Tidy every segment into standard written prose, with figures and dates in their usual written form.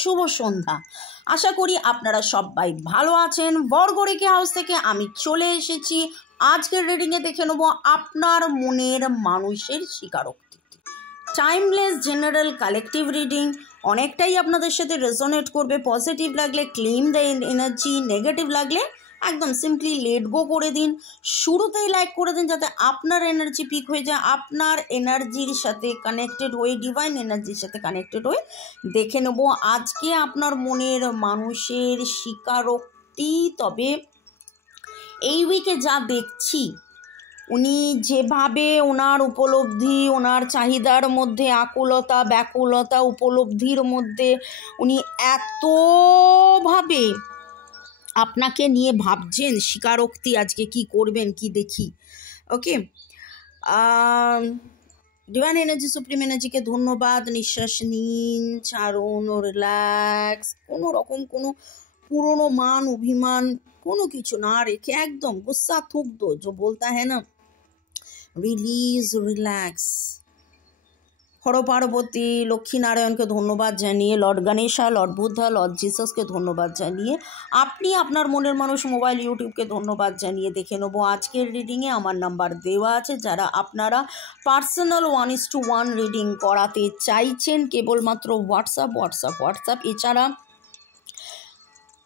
শুভ সন্ধ্যা। আশা করি আপনারা সবাই ভালো আছেন। বরগড়িকি হাউস থেকে আমি চলে এসেছি। আজকের রিডিংয়ে দেখে নেব আপনার মনের মানুষের স্বীকারোক্তি। টাইমলেস জেনারেল কালেকটিভ রিডিং, অনেকটাই আপনাদের সাথে রেজোনেট করবে। পজিটিভ লাগলে ক্লেম দ্য এনার্জি, নেগেটিভ লাগলে একদম সিম্পলি লেট গো করে দিন। শুরুতেই লাইক করে দিন যাতে আপনার এনার্জি পিক হয়ে যায়। আপনার এনার্জির সাথে কানেক্টেড হয়ে, ডিভাইন এনার্জির সাথে কানেক্টেড হয়ে দেখে নেব আজকে আপনার মনের মানুষের স্বীকারোক্তি। তবে এই উইকে যা দেখছি, উনি যেভাবে ওনার উপলব্ধি, ওনার চাহিদার মধ্যে আকুলতা, ব্যাকুলতা, উপলব্ধির মধ্যে উনি এতভাবে আপনাকে নিয়ে ভাবছেন, স্বীকারোক্তি আজকে কি করবেন কি দেখি। ওকে, ডিভাইন এনার্জি, সুপ্রিম এনার্জিকে ধন্যবাদ। নিঃশ্বাস নিন, ছাড়ুন, রিল্যাক্স। কোনো রকম কোনো পুরনো মান অভিমান কোনো কিছু না রেখে একদম গুस्सा थूक दो, जो बोलता है ना, রিলিজ, রিল্যাক্স। হর পার্বতী, লক্ষ্মীনারায়ণকে ধন্যবাদ জানিয়ে, lord Ganesha, lord Buddha, lord জিসাসকে ধন্যবাদ জানিয়ে, আপনি আপনার মনের মানুষ মোবাইল ইউটিউবকে ধন্যবাদ জানিয়ে দেখে নেব আজকের রিডিংয়ে। আমার নাম্বার দেওয়া আছে, যারা আপনারা পার্সোনাল 1:1 রিডিং করাতে চাইছেন কেবলমাত্র হোয়াটসঅ্যাপ। এছাড়া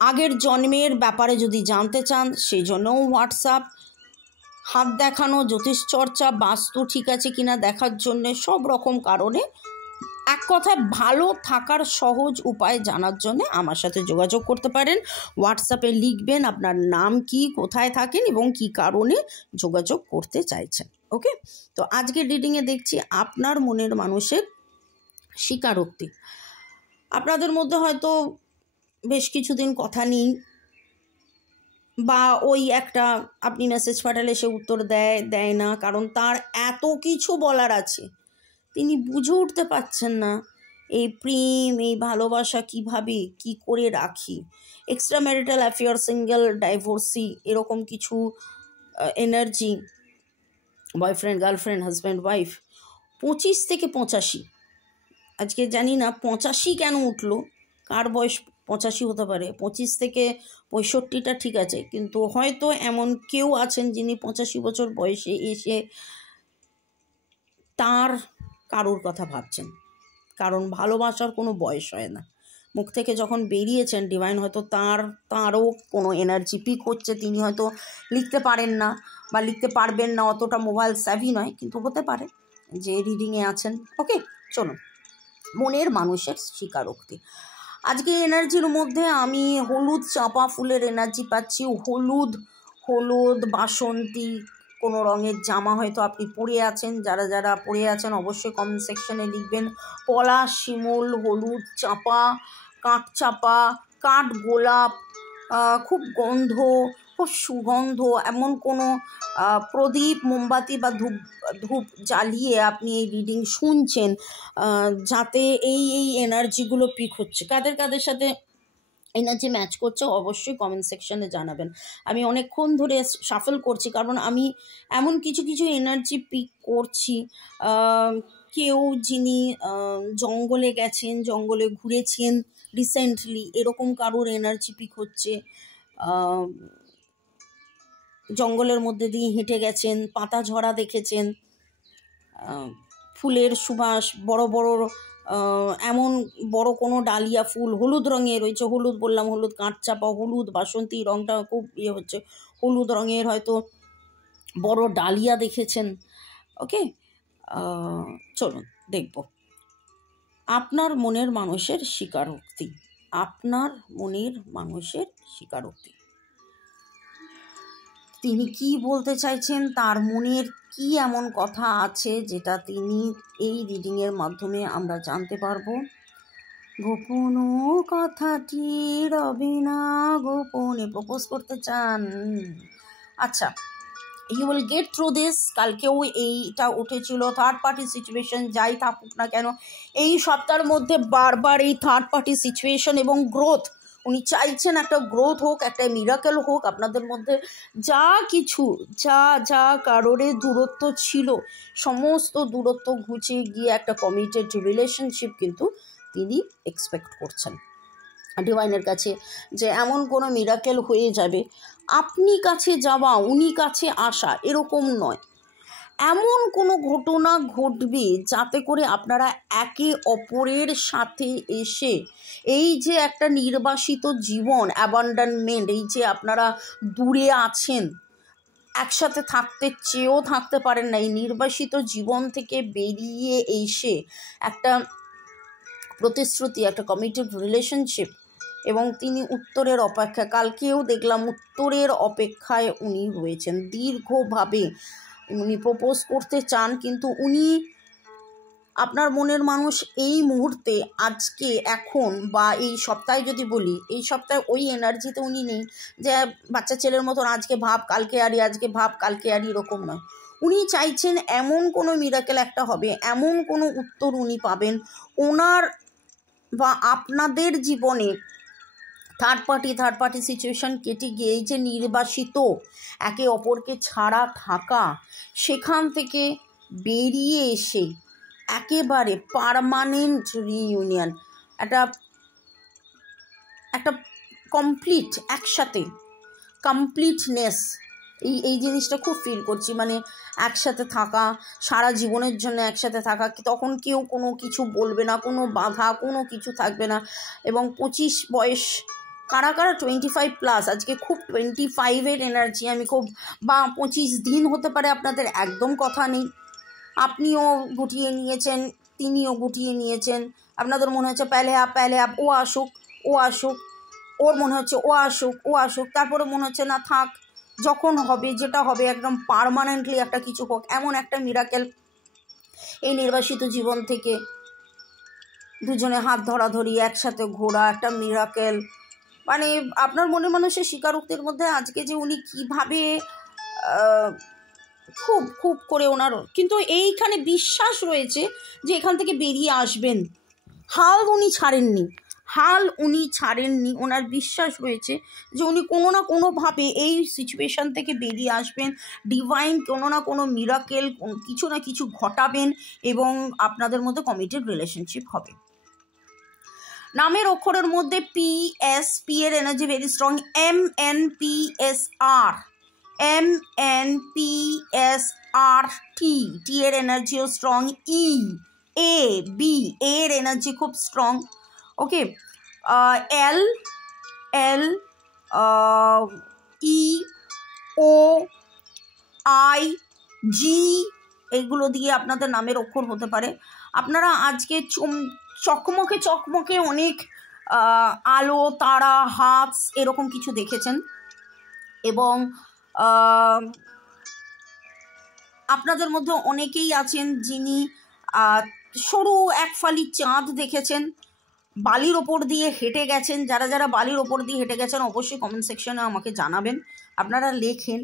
আগের জন্মের ব্যাপারে যদি জানতে চান সেই জন্যও হোয়াটসঅ্যাপ। হাত দেখানো, জ্যোতিষচর্চা, বাস্তু ঠিক আছে কিনা দেখার জন্যে, সব রকম কারণে, এক কথায় ভালো থাকার সহজ উপায় জানার জন্য আমার সাথে যোগাযোগ করতে পারেন। হোয়াটসঅ্যাপে লিখবেন আপনার নাম কি, কোথায় থাকেন এবং কি কারণে যোগাযোগ করতে চাইছেন। ওকে, তো আজকের রিডিংয়ে দেখছি আপনার মনের মানুষের স্বীকারোক্তি। আপনাদের মধ্যে হয়তো বেশ কিছুদিন কথা নেই, বা ওই একটা আপনি মেসেজ পাঠালে সে উত্তর দেয় না, কারণ তার এত কিছু বলার আছে, তিনি বুঝে উঠতে পারছেন না এই প্রেম, এই ভালোবাসা কিভাবে কি করে রাখি। Extra marital affair, single, divorcee, এরকম কিছু energy, boyfriend, girlfriend, husband, wife. 25 থেকে 85, আজকে জানি না 85 কেন উঠলো, কার বয়স 85 হতে পারে। 25 থেকে 65টা ঠিক আছে, কিন্তু হয়তো এমন কেউ আছেন যিনি 85 বছর বয়সে এসে তার কারোর কথা ভাবছেন, কারণ ভালোবাসার কোনো বয়স হয় না। মুখ থেকে যখন বেরিয়েছেন ডিভাইন, হয়তো তারও কোনো এনার্জি পিক হচ্ছে। তিনি হয়তো লিখতে পারেন না বা লিখতে পারবেন না, অতটা মোবাইল স্যাভি নয়, কিন্তু হতে পারে যে রিডিংয়ে আছেন। ওকে, চলুন মনের মানুষের স্বীকারোক্তি। আজকে এনার্জির মধ্যে আমি হলুদ চাঁপা ফুলের এনার্জি পাচ্ছি। হলুদ বাসন্তী কোনো রঙের জামা হয়তো আপনি পরে আছেন। যারা পরে আছেন অবশ্যই কমেন্ট সেকশনে লিখবেন। পলাশ, শিমুল, হলুদ চাঁপা, কাঠ চাঁপা, কাঠ গোলাপ, খুব খুব সুগন্ধ, এমন কোনো প্রদীপ, মোমবাতি বা ধূপ জ্বালিয়ে আপনি এই রিডিং শুনছেন, যাতে এই এনার্জিগুলো পিক হচ্ছে। কাদের সাথে এনার্জি ম্যাচ করছে অবশ্যই কমেন্ট সেকশনে জানাবেন। আমি অনেকক্ষণ ধরে শাফল করছি, কারণ আমি এমন কিছু এনার্জি পিক করছি। কেউ যিনি জঙ্গলে গেছেন, জঙ্গলে ঘুরেছেন রিসেন্টলি, এরকম কারোর এনার্জি পিক হচ্ছে। জঙ্গলের মধ্যে দিয়ে হেঁটে গেছেন, পাতা ঝরা দেখেছেন, ফুলের সুবাস, বড় এমন বড় কোনো ডালিয়া ফুল হলুদ রঙের রয়েছে। হলুদ বললাম, হলুদ কাঠচাপা, হলুদ বাসন্তী, রঙটা খুব হচ্ছে, হলুদ রঙের হয়তো বড় ডালিয়া দেখেছেন। ওকে, চলুন দেখব আপনার মনের মানুষের স্বীকারোক্তি। আপনার মনের মানুষের স্বীকারোক্তি, তিনি কি বলতে চাইছেন, তার মনের কি এমন কথা আছে যেটা তিনি এই রিডিংয়ের মাধ্যমে আমরা জানতে পারবো। গোপন কথাটি রবে না গোপনে। প্রপোজ করতে চান? আচ্ছা, you will get through this. কালকেও এইটা উঠেছিল, থার্ড পার্টি সিচুয়েশন যাই থাকুক না কেন, এই সপ্তাহের মধ্যে বারবার এই থার্ড পার্টি সিচুয়েশন এবং গ্রোথ, উনি চাইছেন একটা গ্রোথ হোক, একটা মিরাকেল হোক আপনাদের মধ্যে। যা কিছু যা কারোরে দূরত্ব ছিল, সমস্ত দূরত্ব ঘুচিয়ে গিয়ে একটা কমিটেড রিলেশনশিপ কিন্তু তিনি এক্সপেক্ট করছেন। ডিভাইনের কাছে যে এমন কোনো মিরাকেল হয়ে যাবে, আপনি কাছে যাওয়া উনি কাছে আসা এরকম নয়, এমন কোনো ঘটনা ঘটবে যাতে করে আপনারা একে অপরের সাথে এসে এই যে একটা নির্বাসিত জীবন, অ্যাবান্ডনমেন্ট, এই যে আপনারা দূরে আছেন, একসাথে থাকতে চেয়েও থাকতে পারেন না, এই নির্বাসিত জীবন থেকে বেরিয়ে এসে একটা প্রতিশ্রুতি, একটা কমিটেড রিলেশনশিপ, এবং তিনি উত্তরের অপেক্ষা, কালকেও দেখলাম উত্তরের অপেক্ষায় উনি রয়েছেন দীর্ঘভাবে। উনি প্রপোজ করতে চান, কিন্তু উনি আপনার মনের মানুষ এই মুহূর্তে, আজকে, এখন বা এই সপ্তাহে যদি বলি, এই সপ্তাহে ওই এনার্জিতে উনি নেই যে বাচ্চা ছেলের মতন আজকে ভাব কালকে আরি, আজকে ভাব কালকে আরি, এরকম নয়। উনি চাইছেন এমন কোনো মিরাকেল একটা হবে, এমন কোনো উত্তর উনি পাবেন ওনার বা আপনাদের জীবনে। থার্ড পার্টি সিচুয়েশন কেটে গিয়ে এই যে নির্বাসিত, একে অপরকে ছাড়া থাকা, সেখান থেকে বেরিয়ে এসে একেবারে পার্মানেন্ট রিইউনিয়ন, একটা কমপ্লিট, একসাথে কমপ্লিটনেস, এই জিনিসটা খুব ফিল করছি। মানে একসাথে থাকা, সারা জীবনের জন্য একসাথে থাকা, তখন কেউ কোনো কিছু বলবে না, কোনো বাধা, কোনো কিছু থাকবে না। এবং 25 বয়স, কারা 25+, আজকে খুব 25-এর এনার্জি আমি খুব, বা 25 দিন হতে পারে আপনাদের, একদম কথা নেই। আপনিও গুটিয়ে নিয়েছেন, তিনিও গুটিয়ে নিয়েছেন, আপনাদের মনে হচ্ছে পেলে আপ ও আসুক, ওর মনে হচ্ছে ও আসুক, তারপরে মনে হচ্ছে না থাক, যখন হবে যেটা হবে একদম পার্মানেন্টলি একটা কিছু হোক, এমন একটা মিরাকেল এই নির্বাসিত জীবন থেকে দুজনে হাত ধরাধরি একসাথে ঘোরা, একটা মিরাকেল। মানে আপনার মনের মানুষের স্বীকারোক্তির মধ্যে আজকে যে উনি কীভাবে খুব খুব করে ওনার, কিন্তু এইখানে বিশ্বাস রয়েছে যে এখান থেকে বেরিয়ে আসবেন। হাল উনি ছাড়েননি, ওনার বিশ্বাস রয়েছে যে উনি কোনো না কোনোভাবে এই সিচুয়েশান থেকে বেরিয়ে আসবেন। ডিভাইন কোনো না কোনো মিরাকেল, কিছু না কিছু ঘটাবেন এবং আপনাদের মধ্যে কমিটেড রিলেশনশিপ হবে। নামের অক্ষরের মধ্যে PS, P এর energy very strong, MNPSR, T এর এনার্জিও স্ট্রং, B এর এনার্জি খুব strong, okay, L E O I G, এগুলো দিয়ে আপনাদের নামের অক্ষর হতে পারে। আপনারা আজকে চকমকে অনেক আলো, তারা, হাতস এরকম কিছু দেখেছেন, এবং আপনাদের মধ্যে অনেকেই আছেন যিনি সরু এক ফালি চাঁদ দেখেছেন, বালির ওপর দিয়ে হেঁটে গেছেন। যারা বালির ওপর দিয়ে হেঁটে গেছেন অবশ্যই কমেন্ট সেকশনে আমাকে জানাবেন। আপনারা লেখেন,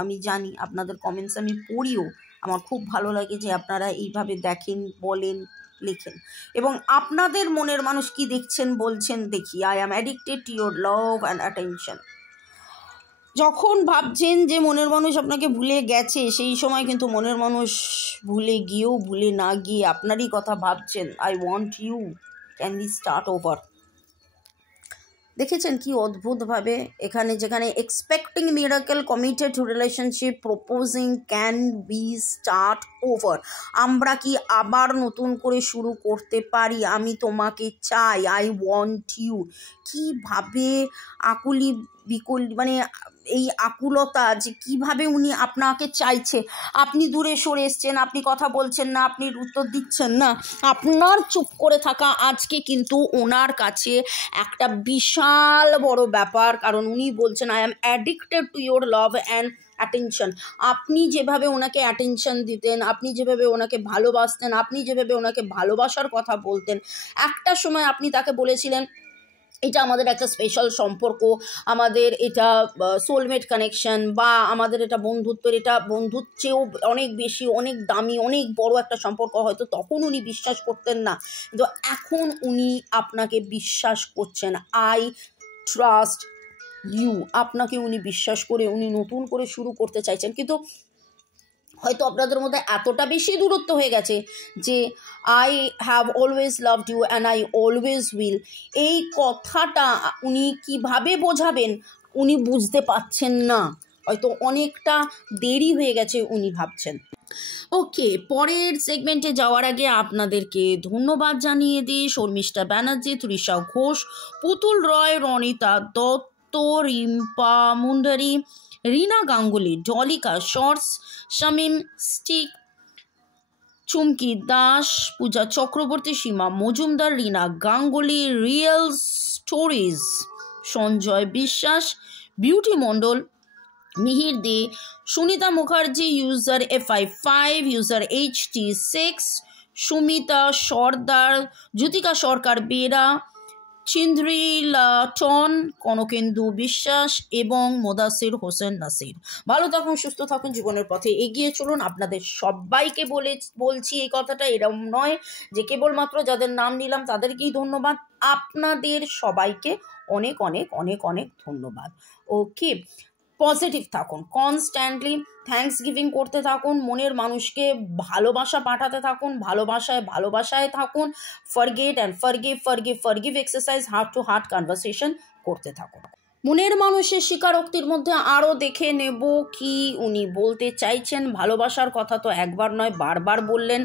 আমি জানি আপনাদের কমেন্টস আমি পড়িও, আমার খুব ভালো লাগে যে আপনারা এইভাবে দেখেন, বলেন, লেখেন, এবং আপনাদের মনের মানুষ কি দেখছেন বলছেন দেখি। I am addicted to your love and attention. যখন ভাবছেন যে মনের মানুষ আপনাকে ভুলে গেছে, সেই সময় কিন্তু মনের মানুষ ভুলে গিয়েও ভুলে না গিয়ে আপনারই কথা ভাবছেন। I want you, can we start over. দেখেছেন কি অদ্ভুতভাবে এখানে, যেখানে expecting miracle, committed relationship, proposing, can we start over, আমরা কি আবার নতুন করে শুরু করতে পারি, আমি তোমাকে চাই, আই ওয়ান্ট ইউ। কীভাবে আকুলি বিকুল, মানে এই আকুলতা যে কিভাবে উনি আপনাকে চাইছে। আপনি দূরে সরে এসছেন, আপনি কথা বলছেন না, আপনি উত্তর দিচ্ছেন না, আপনার চুপ করে থাকা আজকে কিন্তু ওনার কাছে একটা বিশাল বড় ব্যাপার। কারণ উনি বলছেন I am addicted to your love and attention. আপনি যেভাবে ওনাকে অ্যাটেনশন দিতেন, আপনি যেভাবে ওনাকে ভালোবাসতেন, আপনি যেভাবে ওনাকে ভালোবাসার কথা বলতেন, একটা সময় আপনি তাকে বলেছিলেন এটা আমাদের একটা স্পেশাল সম্পর্ক, আমাদের এটা সোলমেট কানেকশন, বা আমাদের এটা বন্ধুত্বের, এটা বন্ধুর চেয়েও অনেক বেশি, অনেক দামি, অনেক বড় একটা সম্পর্ক। হয়তো তখন উনি বিশ্বাস করতেন না, কিন্তু এখন উনি আপনাকে বিশ্বাস করছেন। আই ট্রাস্ট ইউ, আপনাকে উনি বিশ্বাস করে উনি নতুন করে শুরু করতে চাইছেন। কিন্তু হয়তো আপনাদের মধ্যে এতটা বেশি দূরত্ব হয়ে গেছে যে I have always loved you and I always will, এই কথাটা উনি কিভাবে বোঝাবেন উনি বুঝতে পারছেন না, হয়তো অনেকটা দেরি হয়ে গেছে উনি ভাবছেন। ওকে, পরের সেগমেন্টে যাওয়ার আগে আপনাদেরকে ধন্যবাদ জানিয়ে দিই Sharmistha Banerjee, Trisha Ghosh, Putul Roy, Ranita Dutta, Rimpa Mundari, Rina Ganguly, Dolika shorts, Shamim stick, Chumki Das, Puja Chakraborty, Sima Majumdar, Rina Ganguly, real stories, Sanjay Biswas, Beauty Mondal, Mihir De, Sunita Mukherjee, user FI5, user HT6, Sumita Sardar, Jyotika Sarkar Bera, Chindrila টন, কনকেন্দু বিশ্বাস এবং মোদাসির হোসেন নাসির। ভালো থাকুন, সুস্থ থাকুন, জীবনের পথে এগিয়ে চলুন। আপনাদের সবাইকে বলছি এই কথাটা, এরকম নয় যে কেবলমাত্র যাদের নাম নিলাম তাদেরকেই ধন্যবাদ, আপনাদের সবাইকে অনেক অনেক অনেক অনেক ধন্যবাদ। ওকে, পজিটিভ থাকুন, কনস্ট্যান্টলি থ্যাঙ্কস গিভিং করতে থাকুন, মনের মানুষকে ভালোবাসা পাঠাতে থাকুন, ভালোবাসায় থাকুন, forget and forgive exercise, heart to heart conversation করতে থাকুন। মনের মানুষের স্বীকারোক্তির মধ্যে আরও দেখে নেব কি উনি বলতে চাইছেন। ভালোবাসার কথা তো একবার নয় বারবার বললেন,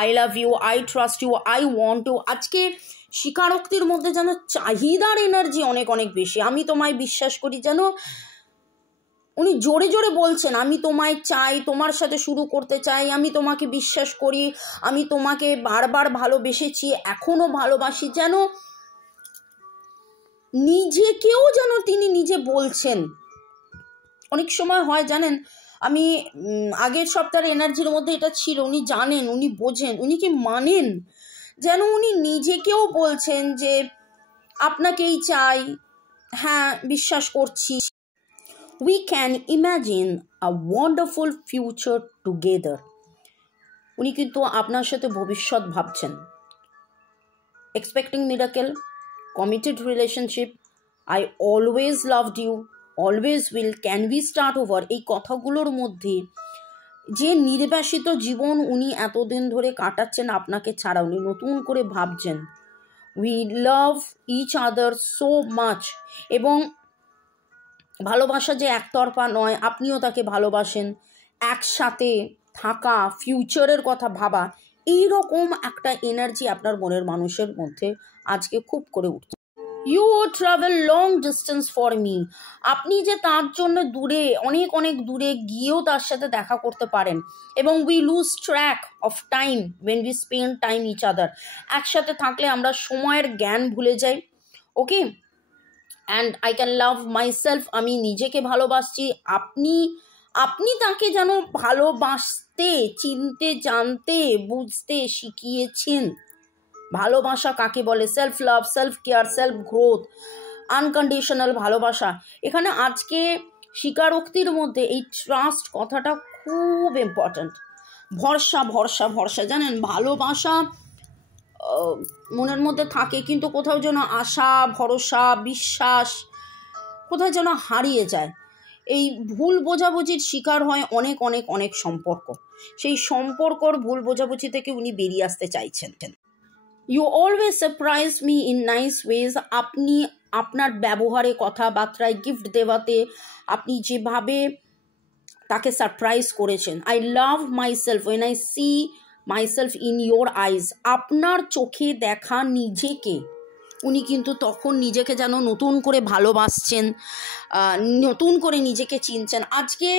I love you, I trust you, I want you. আজকে স্বীকারোক্তির মধ্যে যেন চাহিদার এনার্জি অনেক অনেক বেশি। আমি তোমায় বিশ্বাস করি, যেন উনি জোরে জোরে বলছেন, আমি তোমায় চাই, তোমার সাথে শুরু করতে চাই, আমি তোমাকে বিশ্বাস করি, আমি তোমাকে বারবার ভালোবেসেছি, এখনও ভালোবাসি, যেন নিজেকেও যেন তিনি নিজে বলছেন। অনেক সময় হয় জানেন, আমি আগের সপ্তাহের এনার্জির মধ্যে এটা ছিল, উনি জানেন, উনি বোঝেন, উনি কি মানেন, যেন উনি নিজেকেও বলছেন যে আপনাকেই চাই, হ্যাঁ বিশ্বাস করছি। We can imagine a wonderful future together. উনি কিন্তু আপনার সাথে ভবিষ্যৎ ভাবছেন। Expecting miracle, committed relationship, I always loved you, always will, can we start over, এই কথাগুলোর মধ্যে যে নির্বাসিত জীবন উনি এতদিন ধরে কাটাচ্ছেন আপনাকে ছাড়া, উনি নতুন করে ভাবছেন we love each other so much, এবং ভালোবাসা যে একতরফা নয়, আপনিও তাকে ভালোবাসেন, একসাথে থাকা, ফিউচারের কথা ভাবা, এইরকম একটা এনার্জি আপনার মনের মানুষের মধ্যে আজকে খুব করে উঠছে। You travel long distance for me, আপনি যে তার জন্য দূরে, অনেক অনেক দূরে গিয়েও তার সাথে দেখা করতে পারেন, এবং we lose track of time when we spend time each other, একসাথে থাকলে আমরা সময়ের জ্ঞান ভুলে যাই। Okay, and I can love myself, আমি নিজেকে ভালোবাসছি, আপনি তাকে যেন ভালোবাসতে, চিনতে, জানতে, বুঝতে শিখিয়েছেন। ভালোবাসা কাকে বলে, self love, self care, self growth, unconditional ভালোবাসা। এখানে আজকে স্বীকারোক্তির মধ্যে এই ট্রাস্ট কথাটা খুব ইম্পর্ট্যান্ট। ভরসা ভরসা ভরসা, জানেন ভালোবাসা মনের মধ্যে থাকে, কিন্তু কোথাও যেন আশা, ভরসা, বিশ্বাস কোথায় যেন হারিয়ে যায়। এই ভুল বোঝাবুঝির শিকার হয় অনেক অনেক অনেক সম্পর্ক। সেই সম্পর্কর ভুল বোঝাবুঝি থেকে উনি বেরিয়ে আসতে চাইছেন। You always surprise me in nice ways, আপনি আপনার ব্যবহারে, কথাবার্তায়, গিফট দেওয়াতে আপনি যেভাবে তাকে সারপ্রাইজ করেছেন। I love myself when I see myself in your eyes, আপনার চোখে দেখা নিজেকে উনি কিন্তু তখন নিজেকে যেন নতুন করে ভালোবাসছেন, নতুন করে নিজেকে চিনছেন। আজকে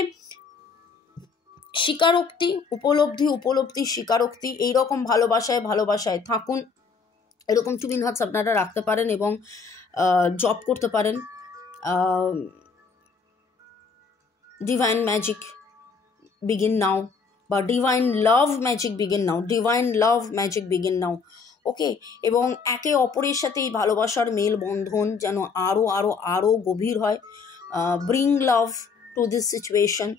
স্বীকারোক্তি, উপলব্ধি স্বীকারোক্তি, এইরকম ভালোবাসায় থাকুন। এরকম টুইন হার্টস আপনারা রাখতে পারেন এবং জব করতে পারেন। ডিভাইন ম্যাজিক বিগিন নাও, বা divine love magic begin now. Okay, এবং একে অপরের সাথে এই ভালোবাসার মেল বন্ধন যেন আরও গভীর হয়। Bring love to this situation.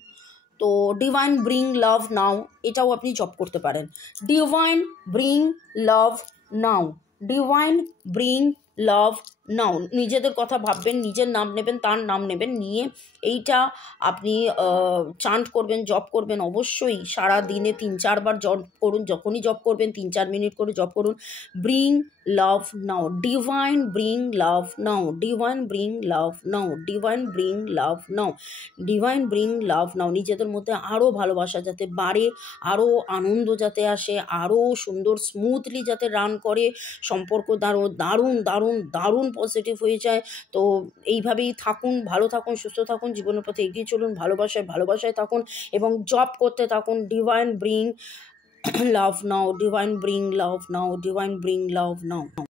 তো ডিভাইন ব্রিং লাভ নাও, এটাও আপনি জব করতে পারেন। ডিভাইন ব্রিং লাভ নাও, ডিভাইন ব্রিং লাভ নাও, নিজেদের কথা ভাববেন, নিজের নাম নেবেন, তার নাম নেবেন, নিয়ে এইটা আপনি চান্ট করবেন, জপ করবেন। অবশ্যই সারা দিনে 3-4 বার জপ করুন। যখনই জপ করবেন 3-4 মিনিট করে জপ করুন। ব্রিং লাভ নাও, ডিভাইন ব্রিং লাভ নাও, ডিভাইন ব্রিং লাভ নাও, ডিভাইন ব্রিং লাভ নাও, ডিভাইন ব্রিং লাভ নাও। নিজেদের মধ্যে আরও ভালোবাসা যাতে বাড়ে, আরও আনন্দ যাতে আসে, আরও সুন্দর স্মুথলি যাতে রান করে, সম্পর্ক দারুণ দারুণ দারুণ পজিটিভ হয়ে যায়। তো এইভাবেই থাকুন, ভালো থাকুন, সুস্থ থাকুন, জীবনের পথে এগিয়ে চলুন, ভালোবাসায় থাকুন এবং জব করতে থাকুন। ডিভাইন ব্রিং লাভ নাও, ডিভাইন ব্রিং লাভ নাও, ডিভাইন ব্রিং লাভ নাও।